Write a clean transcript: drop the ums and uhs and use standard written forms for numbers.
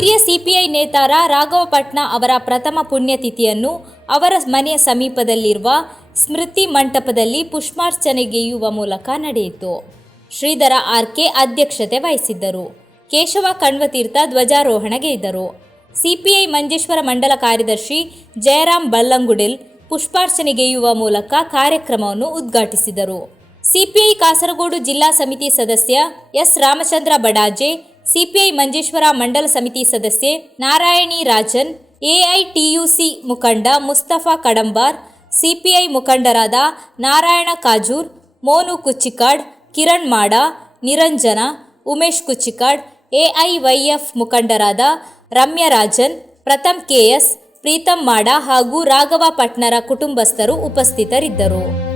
ಹಿರಿಯ ಸಿಪಿಐ ನೇತಾರ ರಾಘವ ಪಟ್ನ ಅವರ ಪ್ರಥಮ ಪುಣ್ಯತಿಥಿಯನ್ನು ಅವರ ಮನೆಯ ಸಮೀಪದಲ್ಲಿರುವ ಸ್ಮೃತಿ ಮಂಟಪದಲ್ಲಿ ಪುಷ್ಪಾರ್ಚನೆಗೆಯುವ ಮೂಲಕ ನಡೆಯಿತು. ಶ್ರೀಧರ ಆರ್ಕೆ ಅಧ್ಯಕ್ಷತೆ ವಹಿಸಿದ್ದರು. ಕೇಶವ ಕಣ್ವತೀರ್ಥ ಧ್ವಜಾರೋಹಣಗೈದರು. ಸಿಪಿಐ ಮಂಜೇಶ್ವರ ಮಂಡಲ ಕಾರ್ಯದರ್ಶಿ ಜಯರಾಮ್ ಬಲ್ಲಂಗುಡಿಲ್ ಪುಷ್ಪಾರ್ಚನೆಗೆಯುವ ಮೂಲಕ ಕಾರ್ಯಕ್ರಮವನ್ನು ಉದ್ಘಾಟಿಸಿದರು. ಸಿಪಿಐ ಕಾಸರಗೋಡು ಜಿಲ್ಲಾ ಸಮಿತಿ ಸದಸ್ಯ ಎಸ್ ರಾಮಚಂದ್ರ ಬಡಾಜೆ, ಸಿಪಿಐ ಮಂಜೇಶ್ವರ ಮಂಡಲ ಸಮಿತಿ ಸದಸ್ಯೆ ನಾರಾಯಣಿ ರಾಜನ್, ಎಐಟಿಯುಸಿ ಮುಖಂಡ ಮುಸ್ತಫಾ ಕಡಂಬಾರ್, ಸಿಪಿಐ ಮುಖಂಡರಾದ ನಾರಾಯಣ ಕಾಜೂರ್, ಮೋನು ಕುಚ್ಚಿಕಾಡ್, ಕಿರಣ್ ಮಾಡ, ನಿರಂಜನ, ಉಮೇಶ್ ಕುಚ್ಚಿಕಾಡ್, ಎಐವೈಎಫ್ ಮುಖಂಡರಾದ ರಮ್ಯಾ ರಾಜನ್, ಪ್ರಥಮ್ ಕೆಎಸ್, ಪ್ರೀತಮ್ ಮಾಡ ಹಾಗೂ ರಾಘವ ಪಟ್ನರ ಕುಟುಂಬಸ್ಥರು ಉಪಸ್ಥಿತರಿದ್ದರು.